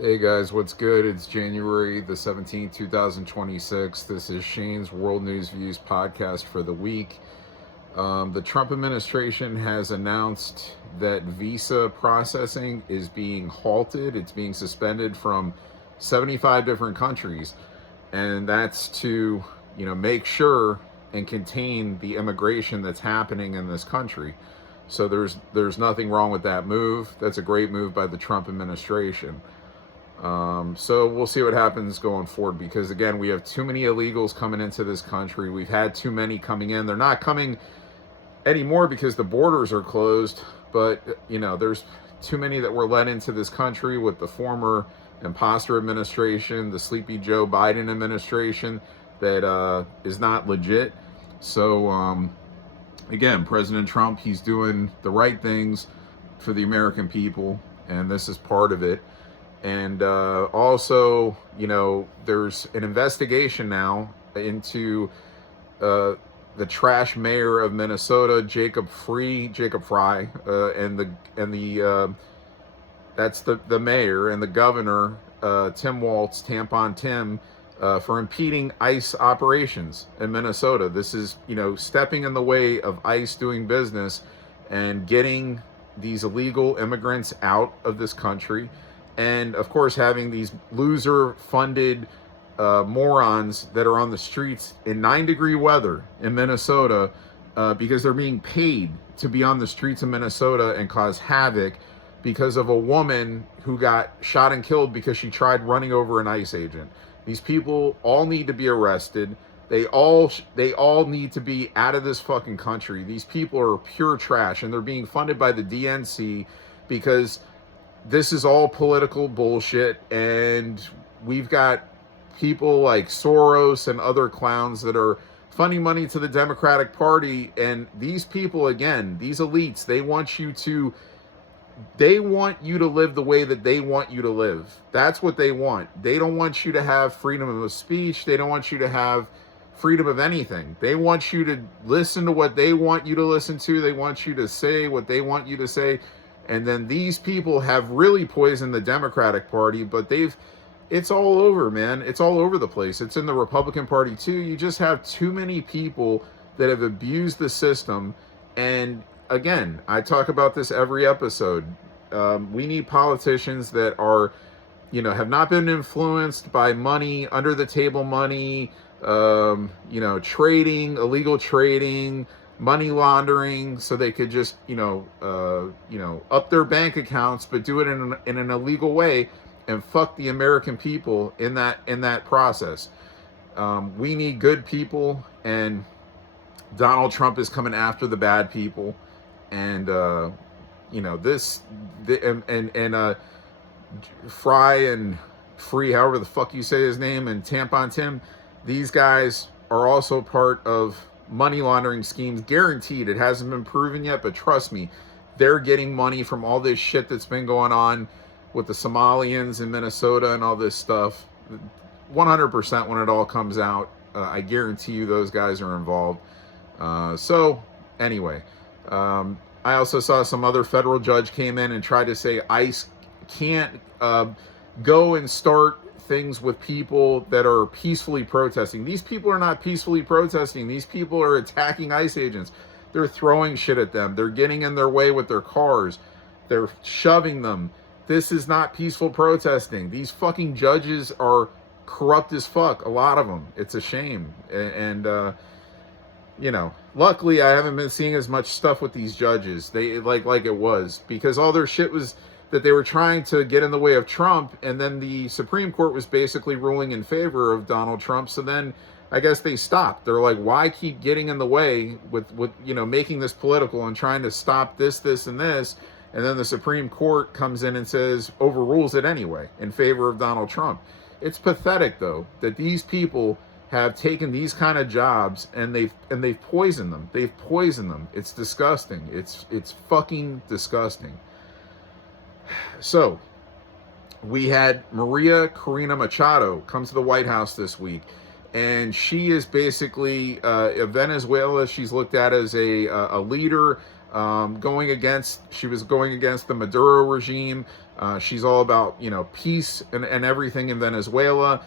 Hey guys, what's good? It's January the 17th, 2026. This is Shane's World News Views podcast for the week. The Trump administration has announced that visa processing is being halted. It's being suspended from 75 different countries. And that's to, make sure and contain the immigration that's happening in this country. So there's nothing wrong with that move. That's a great move by the Trump administration. So we'll see what happens going forward, because again, we have too many illegals coming into this country. We've had too many coming in. They're not coming anymore because the borders are closed, but there's too many that were let into this country with the former imposter administration, the sleepy Joe Biden administration that is not legit. So again, President Trump, he's doing the right things for the American people, and this is part of it. And also, there's an investigation now into the trash mayor of Minnesota, Jacob Frey, and that's the mayor, and the governor, Tim Waltz, Tampon Tim, for impeding ICE operations in Minnesota. This is, stepping in the way of ICE doing business and getting these illegal immigrants out of this country. And of course, having these loser-funded morons that are on the streets in 9-degree weather in Minnesota because they're being paid to be on the streets of Minnesota and cause havoc because of a woman who got shot and killed because she tried running over an ICE agent. These people all need to be arrested. They all need to be out of this fucking country. These people are pure trash, and they're being funded by the DNC because this is all political bullshit, and we've got people like Soros and other clowns that are funding money to the Democratic Party. And these people, again, these elites, they want you to live the way that they want you to live. That's what they want. They don't want you to have freedom of speech. They don't want you to have freedom of anything. They want you to listen to what they want you to listen to. They want you to say what they want you to say. And then these people have really poisoned the Democratic Party, but it's all over, man. It's all over the place. It's in the Republican Party too. You just have too many people that have abused the system. And again, I talk about this every episode. We need politicians that are, have not been influenced by money, under the table money, trading, illegal trading, money laundering, so they could just up their bank accounts, but do it in an illegal way and fuck the American people in that process. We need good people, and Donald Trump is coming after the bad people. And Frey and Free, however the fuck you say his name, and Tampon Tim, these guys are also part of money laundering schemes, guaranteed. It hasn't been proven yet, but trust me, they're getting money from all this shit that's been going on with the Somalians in Minnesota and all this stuff. 100% when it all comes out, I guarantee you those guys are involved. So anyway, I also saw some other federal judge came in and tried to say ICE can't go and start things with people that are peacefully protesting. These people are not peacefully protesting. These people are attacking ICE agents. They're throwing shit at them. They're getting in their way with their cars. They're shoving them. This is not peaceful protesting. These fucking judges are corrupt as fuck. A lot of them. It's a shame. And luckily I haven't been seeing as much stuff with these judges. They like it was, because all their shit was that they were trying to get in the way of Trump, and then the Supreme Court was basically ruling in favor of Donald Trump. So then I guess they stopped. They're like, why keep getting in the way with making this political and trying to stop this, and this? And then the Supreme Court comes in and says, overrules it anyway in favor of Donald Trump. It's pathetic, though, that these people have taken these kind of jobs and they've poisoned them. They've poisoned them. It's disgusting. It's fucking disgusting. So we had Maria Corina Machado come to the White House this week, and she is basically Venezuela. She's looked at as a leader, she was going against the Maduro regime. She's all about, peace and everything in Venezuela.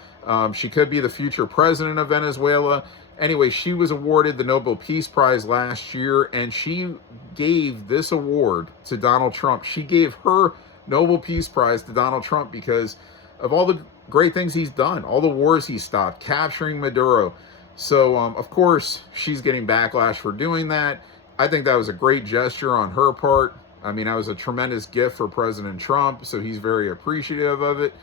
She could be the future president of Venezuela. Anyway, she was awarded the Nobel Peace Prize last year, and she gave this award to Donald Trump. She gave her Nobel Peace Prize to Donald Trump because of all the great things he's done, all the wars he stopped, capturing Maduro. So, of course, she's getting backlash for doing that. I think that was a great gesture on her part. I mean, that was a tremendous gift for President Trump, so he's very appreciative of it.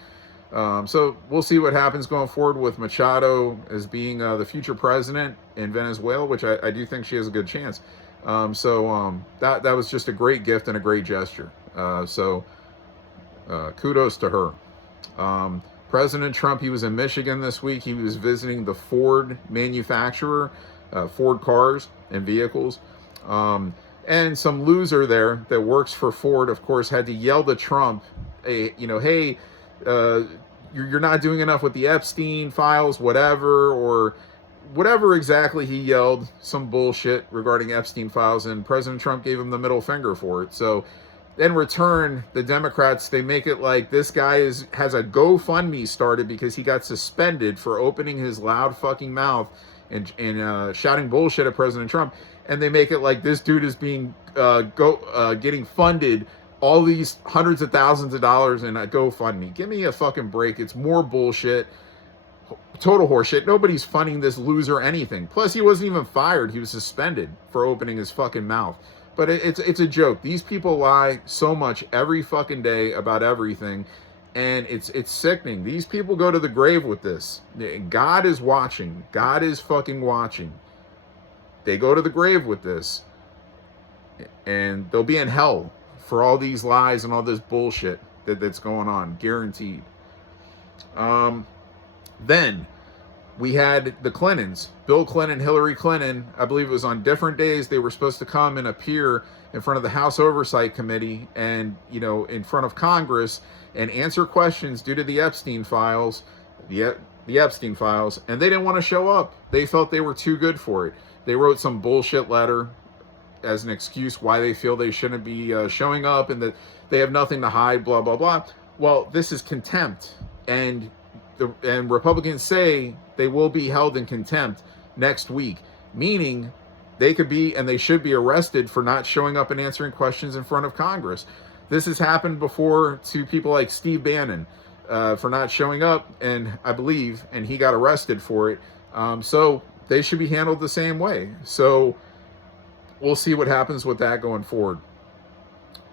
So we'll see what happens going forward with Machado as being the future president in Venezuela, which I do think she has a good chance. That was just a great gift and a great gesture. Kudos to her. President Trump, he was in Michigan this week. He was visiting the Ford manufacturer, Ford cars and vehicles. And some loser there that works for Ford, of course, had to yell to Trump, hey, you're not doing enough with the Epstein files, whatever exactly he yelled, some bullshit regarding Epstein files, and President Trump gave him the middle finger for it. So in return, the Democrats, they make it like this guy has a GoFundMe started because he got suspended for opening his loud fucking mouth and shouting bullshit at President Trump. And they make it like this dude is being getting funded all these hundreds of thousands of dollars in a GoFundMe. Give me a fucking break. It's more bullshit. Total horseshit. Nobody's funding this loser anything. Plus, he wasn't even fired. He was suspended for opening his fucking mouth. But it's a joke. These people lie so much every fucking day about everything. And it's sickening. These people go to the grave with this. God is watching. God is fucking watching. They go to the grave with this. And they'll be in hell for all these lies and all this bullshit that's going on. Guaranteed. Then we had the Clintons. Bill Clinton, Hillary Clinton. I believe it was on different days. They were supposed to come and appear in front of the House Oversight Committee and, in front of Congress and answer questions due to the Epstein files. The Epstein files. And they didn't want to show up. They felt they were too good for it. They wrote some bullshit letter as an excuse why they feel they shouldn't be showing up and that they have nothing to hide, blah, blah, blah. Well, this is contempt. And Republicans say they will be held in contempt next week, meaning they could be and they should be arrested for not showing up and answering questions in front of Congress. This has happened before to people like Steve Bannon for not showing up, and he got arrested for it. So they should be handled the same way. So we'll see what happens with that going forward.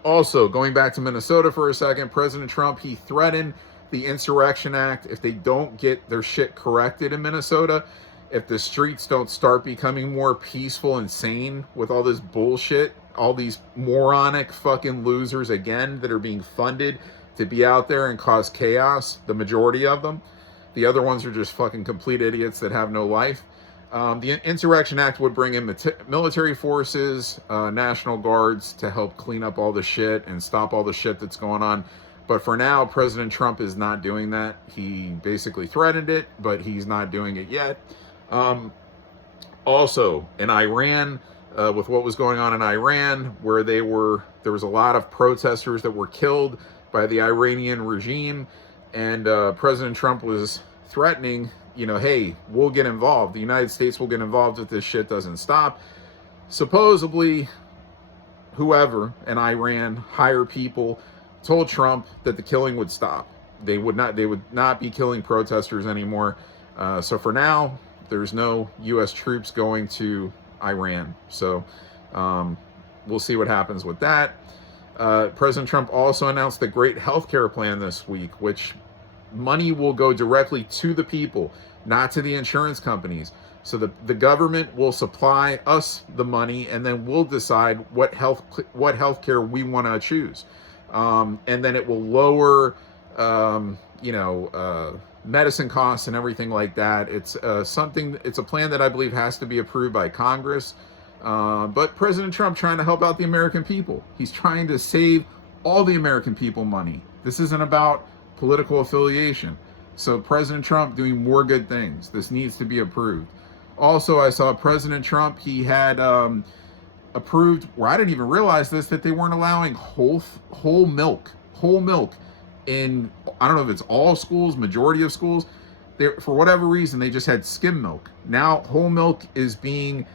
Also, going back to Minnesota for a second, President Trump, he threatened the Insurrection Act if they don't get their shit corrected in Minnesota, if the streets don't start becoming more peaceful and sane with all this bullshit, all these moronic fucking losers again that are being funded to be out there and cause chaos, the majority of them. The other ones are just fucking complete idiots that have no life. The Insurrection Act would bring in military forces, National Guards to help clean up all the shit and stop all the shit that's going on. But for now, President Trump is not doing that. He basically threatened it, but he's not doing it yet. Also, in Iran, with what was going on in Iran, where there was a lot of protesters that were killed by the Iranian regime, and President Trump was threatening, hey, we'll get involved. The United States will get involved if this shit doesn't stop. Supposedly, whoever in Iran, higher people, told Trump that the killing would stop. They would not be killing protesters anymore. So for now, there's no U.S. troops going to Iran. So we'll see what happens with that. President Trump also announced the great healthcare plan this week, which money will go directly to the people, not to the insurance companies. So the government will supply us the money, and then we'll decide what healthcare we want to choose. And then it will lower, medicine costs and everything like that. It's a plan that I believe has to be approved by Congress. But President Trump trying to help out the American people. He's trying to save all the American people money. This isn't about political affiliation. So President Trump doing more good things. This needs to be approved. Also, I saw President Trump, he had approved, where I didn't even realize this, that they weren't allowing whole milk in, I don't know if it's all schools, majority of schools, for whatever reason, they just had skim milk. Now whole milk is being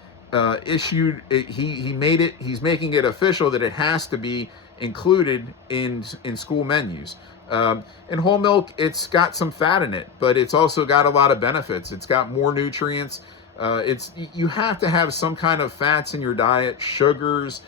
issued. He's making it official that it has to be included in school menus. And whole milk, it's got some fat in it, but it's also got a lot of benefits. It's got more nutrients. You have to have some kind of fats in your diet, sugars.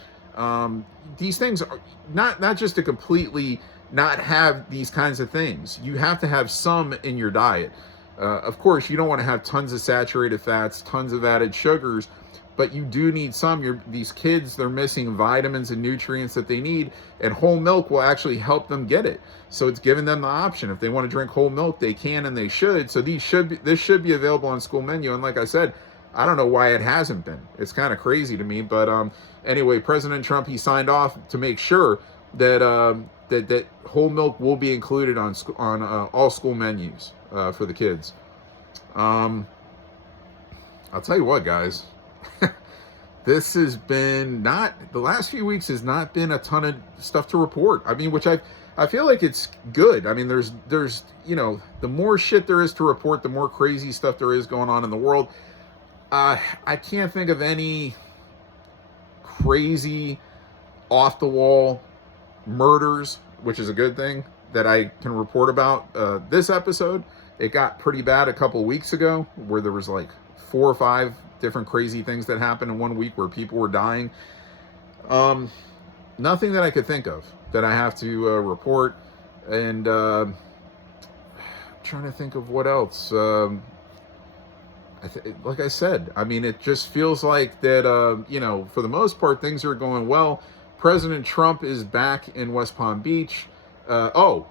These things are not just to completely not have these kinds of things. You have to have some in your diet. Of course, you don't want to have tons of saturated fats, tons of added sugars, but you do need some. These kids, they're missing vitamins and nutrients that they need, and whole milk will actually help them get it. So it's giving them the option. If they want to drink whole milk, they can and they should. So this should be available on school menu. And like I said, I don't know why it hasn't been. It's kind of crazy to me. But anyway, President Trump, he signed off to make sure that that whole milk will be included on all school menus for the kids. I'll tell you what, guys. This has been the last few weeks has not been a ton of stuff to report. I mean, which I feel like it's good. I mean, there's the more shit there is to report, the more crazy stuff there is going on in the world. I can't think of any crazy off the wall murders, which is a good thing, that I can report about this episode. It got pretty bad a couple weeks ago, where there was like 4 or 5 different crazy things that happened in 1 week where people were dying. Nothing that I could think of that I have to report. And trying to think of what else. Like I said, I mean, it just feels like that, for the most part, things are going well. President Trump is back in West Palm Beach. So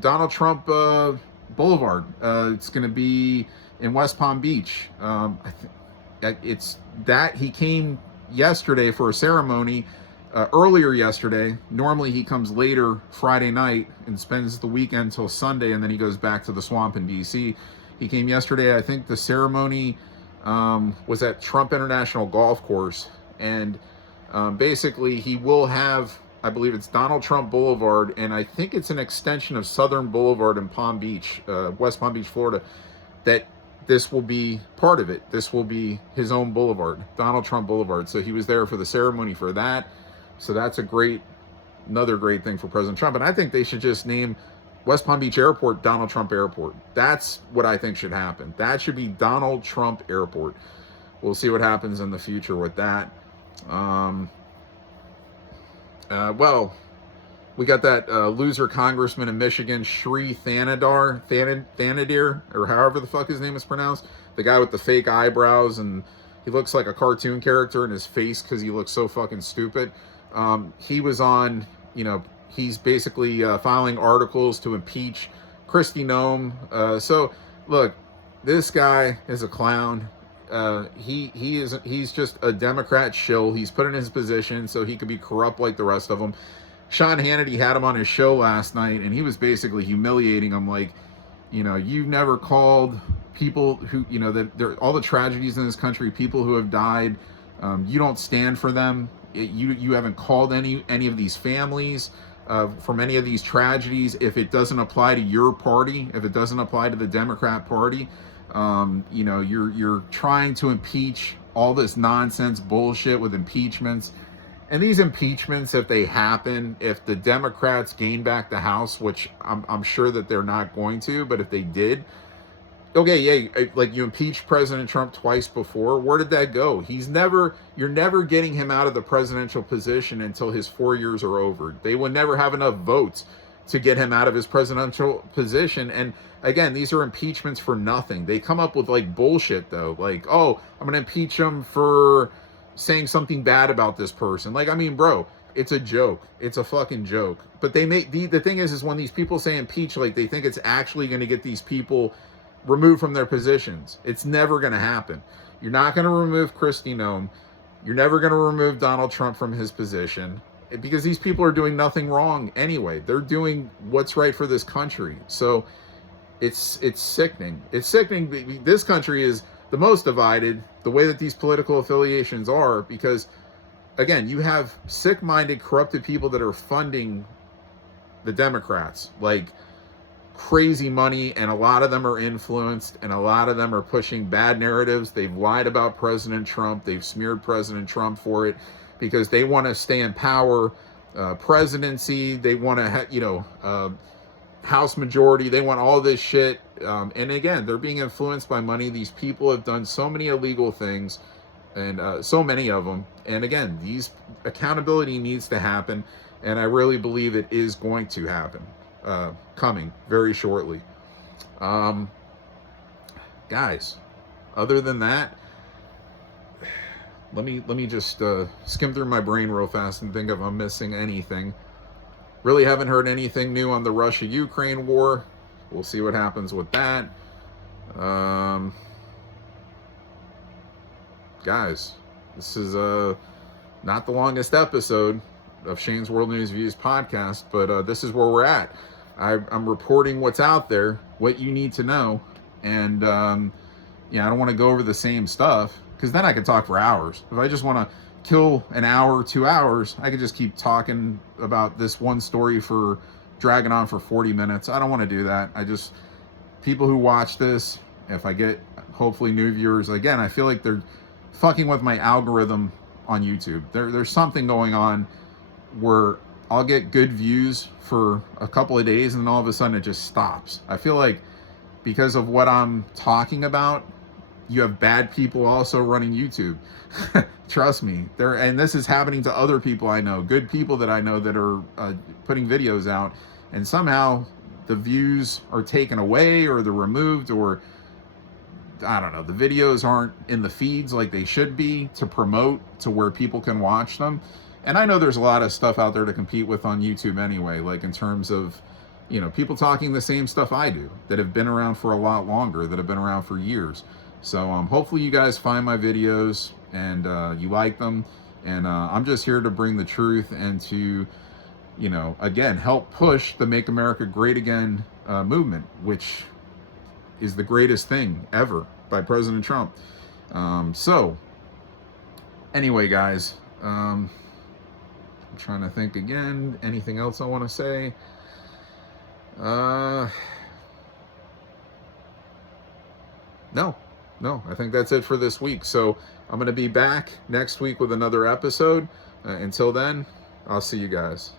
Donald Trump Boulevard, it's going to be in West Palm Beach. He came yesterday for a ceremony, earlier yesterday. Normally he comes later Friday night and spends the weekend till Sunday, and then he goes back to the swamp in DC. He came yesterday. I think the ceremony was at Trump International Golf Course, and basically he will have, I believe it's Donald Trump Boulevard, and I think it's an extension of Southern Boulevard in Palm Beach, West Palm Beach, Florida, that this will be part of it. This will be his own boulevard, Donald Trump Boulevard. So he was there for the ceremony for that. So that's another great thing for President Trump. And I think they should just name West Palm Beach Airport Donald Trump Airport. That's what I think should happen. That should be Donald Trump Airport. We'll see what happens in the future with that. We got that loser congressman in Michigan, Sri Thanadir, or however the fuck his name is pronounced. The guy with the fake eyebrows, and he looks like a cartoon character in his face because he looks so fucking stupid. He was on, he's basically filing articles to impeach Kristi Noem. So, look, this guy is a clown. He's just a Democrat shill. He's put in his position so he could be corrupt like the rest of them. Sean Hannity had him on his show last night, and he was basically humiliating him, like, you've never called people who, that there all the tragedies in this country, people who have died, you don't stand for them. You haven't called any of these families from any of these tragedies. If it doesn't apply to your party, if it doesn't apply to the Democrat Party, you're trying to impeach all this nonsense bullshit with impeachments. And these impeachments, if they happen, if the Democrats gain back the House, which I'm sure that they're not going to, but if they did, okay, yeah, like you impeached President Trump twice before. Where did that go? You're never getting him out of the presidential position until his 4 years are over. They will never have enough votes to get him out of his presidential position. And again, these are impeachments for nothing. They come up with like bullshit though. Like, oh, I'm going to impeach him for saying something bad about this person. Like, I mean, bro, it's a joke. It's a fucking joke. But they make the thing is when these people say impeach, like they think it's actually going to get these people removed from their positions. It's never going to happen. You're not going to remove Kristi Noem. You're never going to remove Donald Trump from his position because these people are doing nothing wrong anyway. They're doing what's right for this country. So it's sickening. It's sickening. This country is the most divided, the way that these political affiliations are, because again, you have sick-minded, corrupted people that are funding the Democrats, like crazy money, and a lot of them are influenced, and a lot of them are pushing bad narratives. They've lied about President Trump. They've smeared President Trump for it because they want to stay in power, presidency. They want to, House majority. They want all this shit. And again, they're being influenced by money. These people have done so many illegal things, and so many of them. And again, these accountability needs to happen, and I really believe it is going to happen, coming very shortly. Guys, other than that, let me just skim through my brain real fast and think if I'm missing anything. Really haven't heard anything new on the Russia-Ukraine war. We'll see what happens with that. Guys, this is not the longest episode of Shane's World News Views podcast, but this is where we're at. I'm reporting what's out there, what you need to know, and I don't want to go over the same stuff, because then I could talk for hours. If I just want to kill an hour, 2 hours, I could just keep talking about this one story for dragging on for 40 minutes. I don't want to do that. People who watch this, if I get hopefully new viewers, again, I feel like they're fucking with my algorithm on YouTube. There's something going on where I'll get good views for a couple of days and then all of a sudden it just stops. I feel like because of what I'm talking about, you have bad people also running YouTube. Trust me. And this is happening to other people I know, good people that I know that are putting videos out, and somehow the views are taken away or they're removed, or I don't know, the videos aren't in the feeds like they should be to promote to where people can watch them. And I know there's a lot of stuff out there to compete with on YouTube anyway, like in terms of, people talking the same stuff I do that have been around for a lot longer, that have been around for years. So hopefully you guys find my videos and you like them. And I'm just here to bring the truth and to, again, help push the Make America Great Again movement, which is the greatest thing ever by President Trump. So anyway, guys, I'm trying to think again, anything else I want to say? No, I think that's it for this week. So I'm going to be back next week with another episode. Until then, I'll see you guys.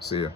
See ya.